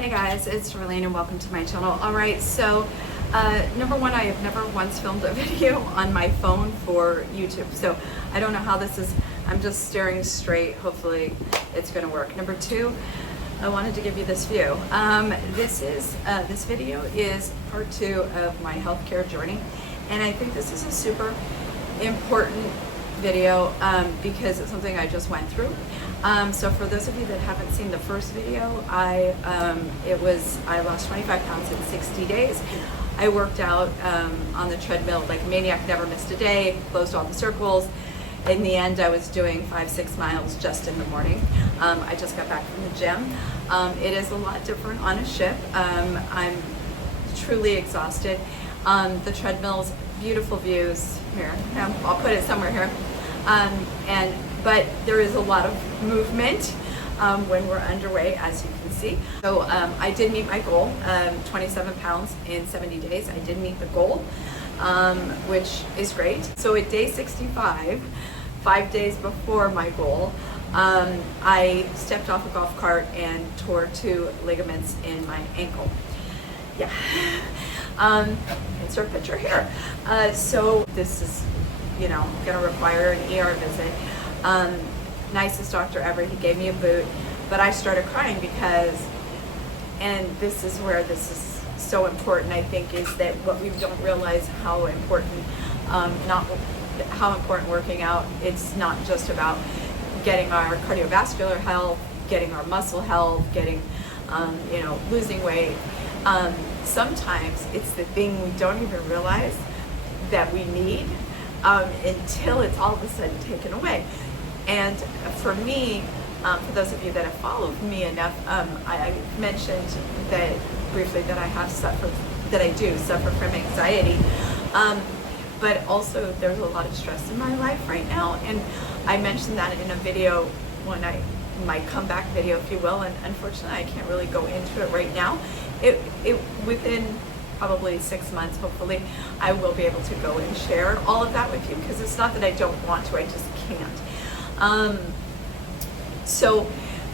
Hey guys, it's Darlene and welcome to my channel. Alright, so number one, I have never once filmed a video on my phone for YouTube. So I don't know how this is. I'm just staring straight. Hopefully it's going to work. Number two, I wanted to give you this view. This video is part two of my healthcare journey. And I think this is a super important video because it's something I just went through. So for those of you that haven't seen the first video, I lost 25 pounds in 60 days. I worked out on the treadmill like a maniac, never missed a day, closed all the circles. In the end, I was doing 5-6 miles just in the morning. I just got back from the gym. It is a lot different on a ship. I'm truly exhausted. The treadmills, beautiful views here. I'll put it somewhere here. But there is a lot of movement when we're underway, as you can see. So I did meet my goal, 27 pounds in 70 days. I did meet the goal, which is great. So at day 65, 5 days before my goal, I stepped off a golf cart and tore 2 ligaments in my ankle. Yeah. Insert picture here. So this is, going to require an ER visit. Nicest doctor ever. He gave me a boot, but I started crying because, and this is where this is so important, I think, is that what we don't realize how important, how important working out. It's not just about getting our cardiovascular health, getting our muscle health, getting, losing weight. Sometimes it's the thing we don't even realize that we need until it's all of a sudden taken away. And for me, for those of you that have followed me enough, I mentioned that briefly that I do suffer from anxiety, but also there's a lot of stress in my life right now, and I mentioned that in a video, my comeback video, if you will, and unfortunately I can't really go into it right now. Within probably 6 months, hopefully, I will be able to go and share all of that with you, because it's not that I don't want to, I just can't. So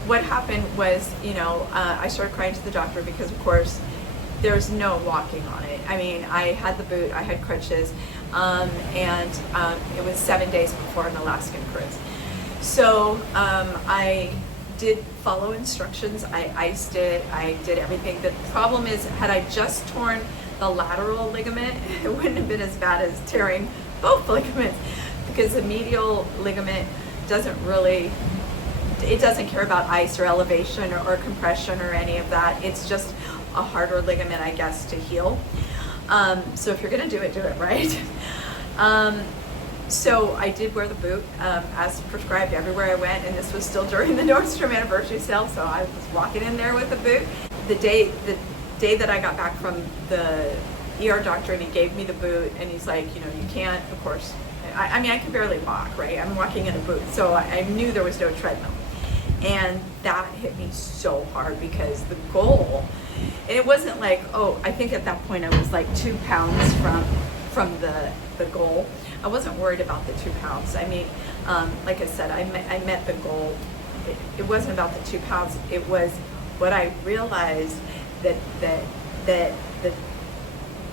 what happened was, I started crying to the doctor because, of course, there's no walking on it. I mean, I had the boot, I had crutches, and it was 7 days before an Alaskan cruise. So I did follow instructions. I iced it. I did everything. The problem is, had I just torn the lateral ligament, it wouldn't have been as bad as tearing both ligaments, because the medial ligament doesn't care about ice or elevation or compression or any of that. It's just a harder ligament, I guess, to heal. So if you're going to do it right. So I did wear the boot as prescribed everywhere I went, and this was still during the Nordstrom anniversary sale, so I was walking in there with the boot. The day that I got back from the ER doctor, and he gave me the boot, and he's like, you can't, of course, I mean, I can barely walk, right? I'm walking in a boot, so I knew there was no treadmill. And that hit me so hard, because the goal, and it wasn't like, I think at that point I was like 2 pounds from the goal. I wasn't worried about the 2 pounds. I mean, like I said, I met the goal. It wasn't about the 2 pounds. It was what I realized that the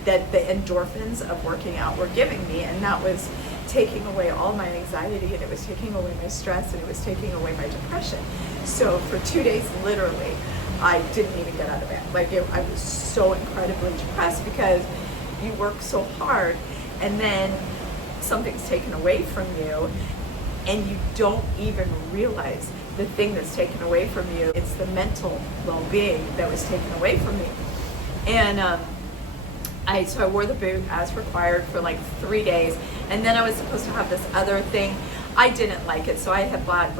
endorphins of working out were giving me, and that was taking away all my anxiety, and it was taking away my stress, and it was taking away my depression. So for 2 days, literally, I didn't even get out of bed. I was so incredibly depressed, because you work so hard, and then something's taken away from you, and you don't even realize the thing that's taken away from you. It's the mental well-being that was taken away from me. And so I wore the boot as required for like 3 days, and then I was supposed to have this other thing. I didn't like it, so I had bought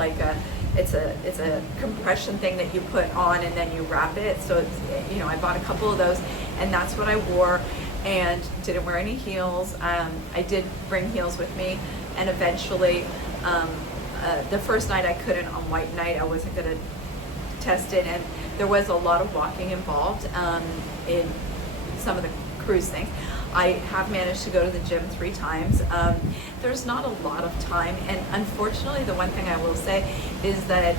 it's a compression thing that you put on and then you wrap it. So it's, I bought a couple of those, and that's what I wore, and didn't wear any heels. I did bring heels with me, and eventually, the first night I couldn't. On white night, I wasn't gonna test it, and there was a lot of walking involved in some of the cruise things. I have managed to go to the gym 3 times. There's not a lot of time, and unfortunately, the one thing I will say is that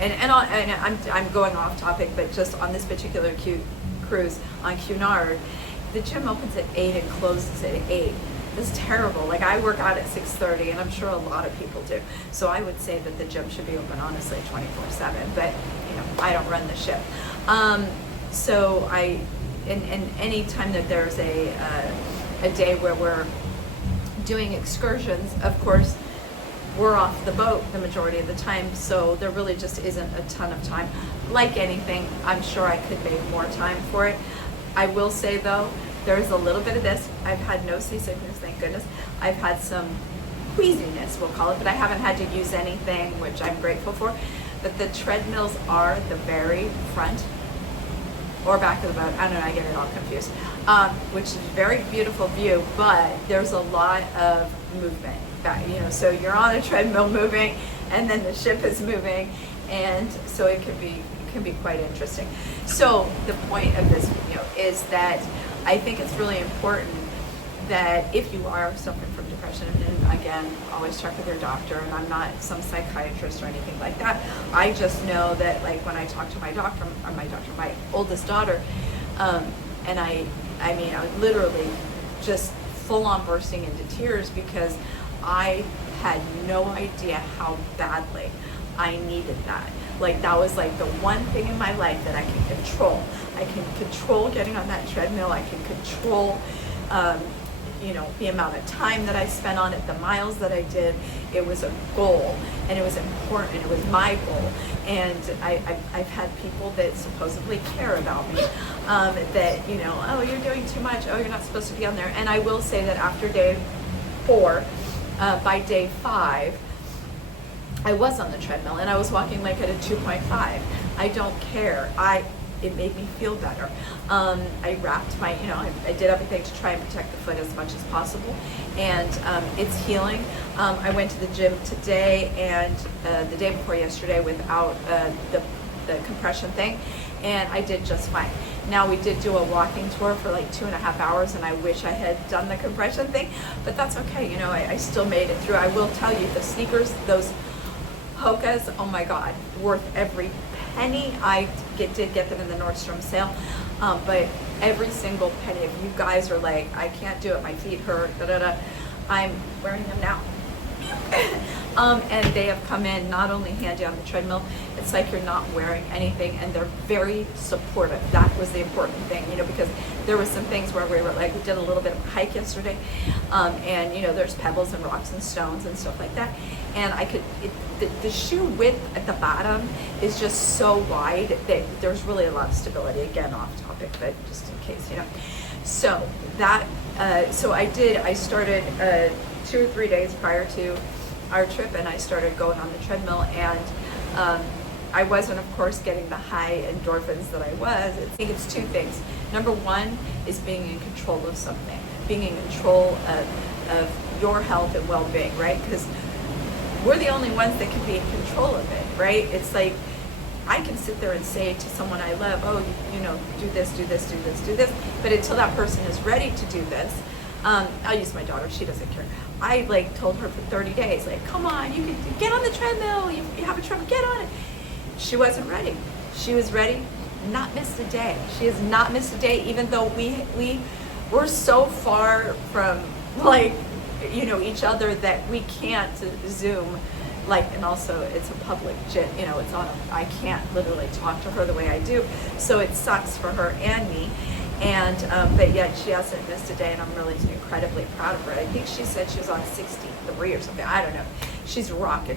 I'm going off topic, but just on this particular cruise on Cunard, the gym opens at 8 and closes at 8. It's terrible. Like, I work out at 6:30, and I'm sure a lot of people do. So I would say that the gym should be open, honestly, 24/7. But I don't run the ship. So and any time that there's a day where we're doing excursions, of course, we're off the boat the majority of the time, so there really just isn't a ton of time. Like anything, I'm sure I could make more time for it. I will say though, there's a little bit of this. I've had no seasickness, thank goodness. I've had some queasiness, we'll call it, but I haven't had to use anything, which I'm grateful for. But the treadmills are the very front or back of the boat. I don't know, I get it all confused. Which is a very beautiful view, but there's a lot of movement. So you're on a treadmill moving, and then the ship is moving, and so it can be quite interesting. So the point of this video is that I think it's really important that if you are suffering from depression, and again, always check with your doctor, and I'm not some psychiatrist or anything like that. I just know that, like, when I talk to my oldest daughter, and I was literally just full on bursting into tears because I had no idea how badly I needed that. Like, that was like the one thing in my life that I can control. I can control getting on that treadmill. I can control, the amount of time that I spent on it, the miles that I did. It was a goal, and it was important, and it was my goal. And I've had people that supposedly care about me, that, oh, you're doing too much. Oh, you're not supposed to be on there. And I will say that after day 4, by day 5, I was on the treadmill, and I was walking like at a 2.5. I don't care. It made me feel better. I wrapped my, I did everything to try and protect the foot as much as possible, and it's healing. I went to the gym today and the day before yesterday without the compression thing, and I did just fine. Now, we did do a walking tour for like 2.5 hours, and I wish I had done the compression thing, but that's okay. I still made it through. I will tell you, the sneakers, those Hokas, oh my God, worth every penny. I did get them in the Nordstrom sale, but every single penny. If you guys are like, I can't do it, my feet hurt, I'm wearing them now. And they have come in not only handy on the treadmill, it's like you're not wearing anything, and they're very supportive. That was the important thing, because there was some things where we did a little bit of a hike yesterday, and there's pebbles and rocks and stones and stuff like that, and the shoe width at the bottom is just so wide that there's really a lot of stability. Again, off topic, but just in case, So that, I started 2 or 3 days prior to our trip, and I started going on the treadmill, and I wasn't, of course, getting the high endorphins that I was. I think it's 2 things. Number 1 is being in control of something, being in control of your health and well-being, right? Because we're the only ones that can be in control of it, right? It's like, I can sit there and say to someone I love, oh, do this, do this, do this, do this, but until that person is ready to do this, I'll use my daughter, she doesn't care. I told her for 30 days, come on, you can get on the treadmill, you have a treadmill, get on it. She wasn't ready. She was ready, not missed a day. She has not missed a day, even though we're so far from each other that we can't Zoom, and also it's a public gym, it's on I can't literally talk to her the way I do, so it sucks for her and me. And but yet she hasn't missed a day, and I'm really incredibly proud of her. I think she said she was on 63 or something. I don't know. She's just rocking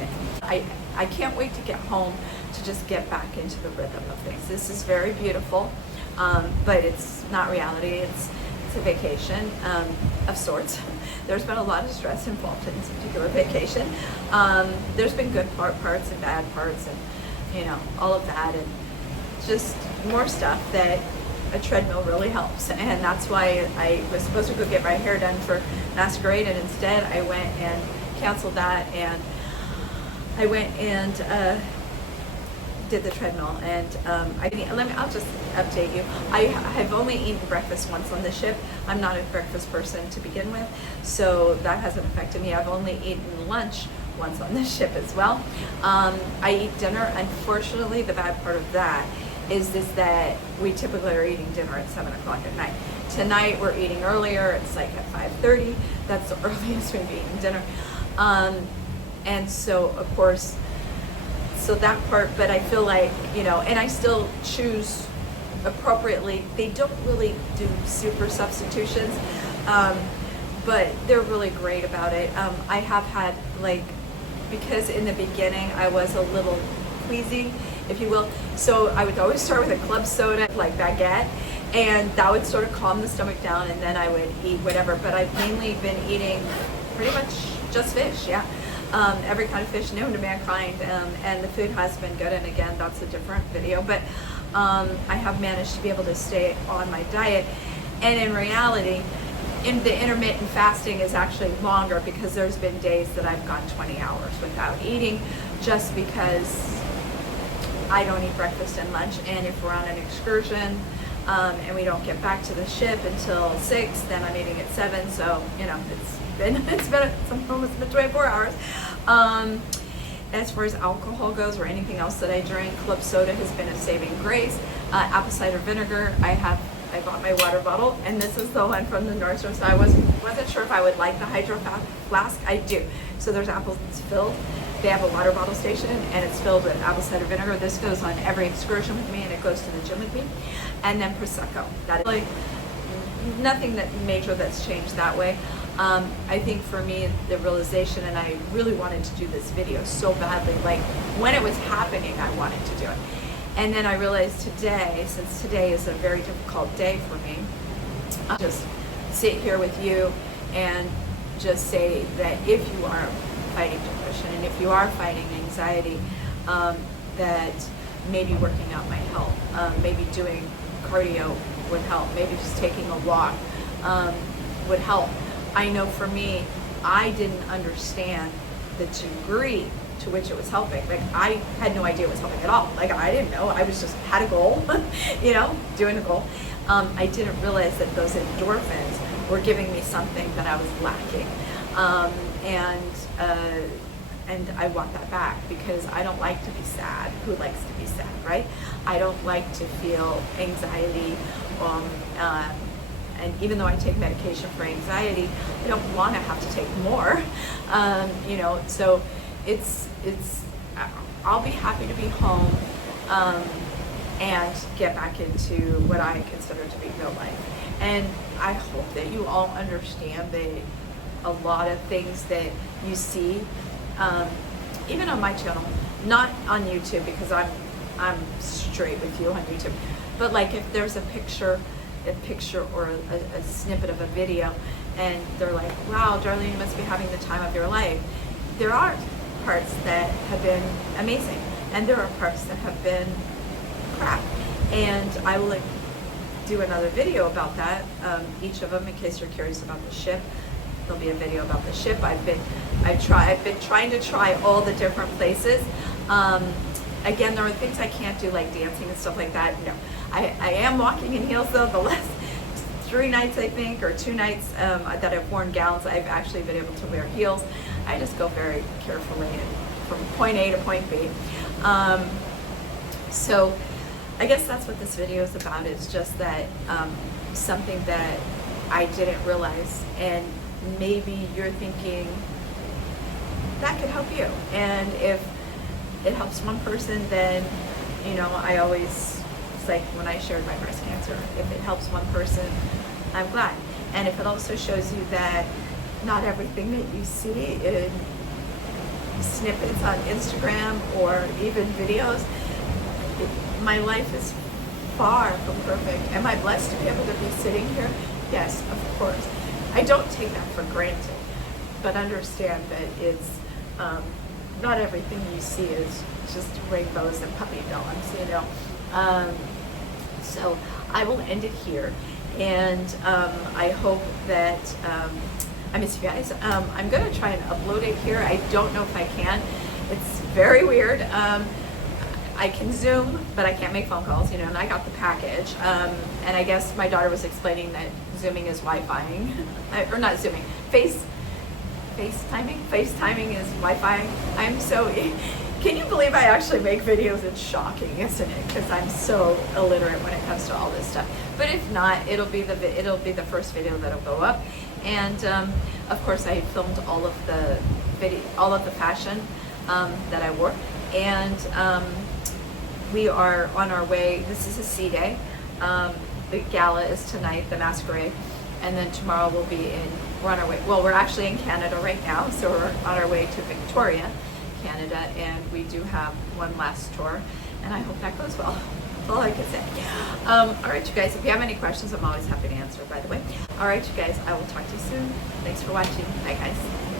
it. I can't wait to get home to just get back into the rhythm of things. This is very beautiful, but it's not reality. It's a vacation of sorts. There's been a lot of stress involved in this particular vacation. There's been good parts and bad parts, and all of that, and just more stuff that a treadmill really helps. And that's why I was supposed to go get my hair done for Masquerade, and instead I went and canceled that, and I went and did the treadmill. And I'll just update you. I have only eaten breakfast once on the ship. I'm not a breakfast person to begin with, so that hasn't affected me. I've only eaten lunch once on the ship as well. I eat dinner. Unfortunately, the bad part of that is that we typically are eating dinner at 7 o'clock at night. Tonight we're eating earlier. It's like at 5:30. That's the earliest we've eaten dinner. And so, of course, so that part, but I feel like, you know, and I still choose appropriately. They don't really do super substitutions, but they're really great about it. I have had, like, because in the beginning I was a little queasy, if you will, so I would always start with a club soda, like baguette, and that would sort of calm the stomach down, and then I would eat whatever. But I've mainly been eating pretty much just fish, yeah. Every kind of fish known to mankind, and the food has been good, and again, that's a different video, but I have managed to be able to stay on my diet. And in reality, in the intermittent fasting is actually longer, because there's been days that I've gone 20 hours without eating, just because I don't eat breakfast and lunch. And if we're on an excursion and we don't get back to the ship until 6, then I'm eating at 7. So, you know, it's almost been 24 hours. As far as alcohol goes, or anything else that I drink, club soda has been a saving grace. Apple cider vinegar, I bought my water bottle, and this is the one from the Nordstrom, so I wasn't sure if I would like the hydro flask. I do. So there's apples filled. They have a water bottle station, and it's filled with apple cider vinegar. This goes on every excursion with me, and it goes to the gym with me. And then Prosecco. That is like nothing that major that's changed that way. I think for me, the realization, and I really wanted to do this video so badly, like when it was happening, I wanted to do it. And then I realized today, since today is a very difficult day for me, I'll just sit here with you and just say that if you are fighting depression, and if you are fighting anxiety, that maybe working out might help. Maybe doing cardio would help. Maybe just taking a walk would help. I know for me, I didn't understand the degree to which it was helping. Like, I had no idea it was helping at all. Like, I didn't know. I was just had a goal, you know, doing a goal. I didn't realize that those endorphins were giving me something that I was lacking. And I want that back, because I don't like to be sad. Who likes to be sad, right? I don't like to feel anxiety. And even though I take medication for anxiety, I don't want to have to take more. You know, so I'll be happy to be home and get back into what I consider to be real life. And I hope that you all understand that a lot of things that you see, even on my channel, not on YouTube, because I'm straight with you on YouTube, but like if there's a picture or a snippet of a video, and they're like, wow, Darlene, you must be having the time of your life. There are parts that have been amazing, and there are parts that have been crap. And I will do another video about that, each of them, in case you're curious about the ship. There'll be a video about the ship. I've been trying to try all the different places. Again, there are things I can't do, like dancing and stuff like that. No, I am walking in heels though. The last 3 nights, I think, or 2 nights that I've worn gowns, I've actually been able to wear heels. I just go very carefully from point A to point B. So I guess that's what this video is about. It's just that something that I didn't realize, and maybe you're thinking that could help you. And if it helps one person, then, you know, I always, it's like when I shared my breast cancer, if it helps one person, I'm glad. And if it also shows you that not everything that you see in snippets on Instagram or even videos, my life is far from perfect. Am I blessed to be able to be sitting here? Yes, of course. I don't take that for granted, but understand that it's not everything you see is just rainbows and puppy dogs, you know. So I will end it here, and I hope that I miss you guys. I'm going to try and upload it here. I don't know if I can. It's very weird. I can Zoom, but I can't make phone calls, you know, and I got the package. And I guess my daughter was explaining that Zooming is Wi-Fiing, or not Zooming, FaceTiming is Wi-Fi. I'm so, can you believe I actually make videos? It's shocking, isn't it? Because I'm so illiterate when it comes to all this stuff. But if not, it'll be the first video that'll go up. And of course, I filmed all of the fashion that I wore. And we are on our way. This is a C-Day. The gala is tonight, the masquerade. And then tomorrow we're on our way. Well, we're actually in Canada right now, so we're on our way to Victoria, Canada, and we do have one last tour, and I hope that goes well. That's all I can say. All right, you guys, if you have any questions, I'm always happy to answer, by the way. All right, you guys, I will talk to you soon. Thanks for watching. Bye, guys.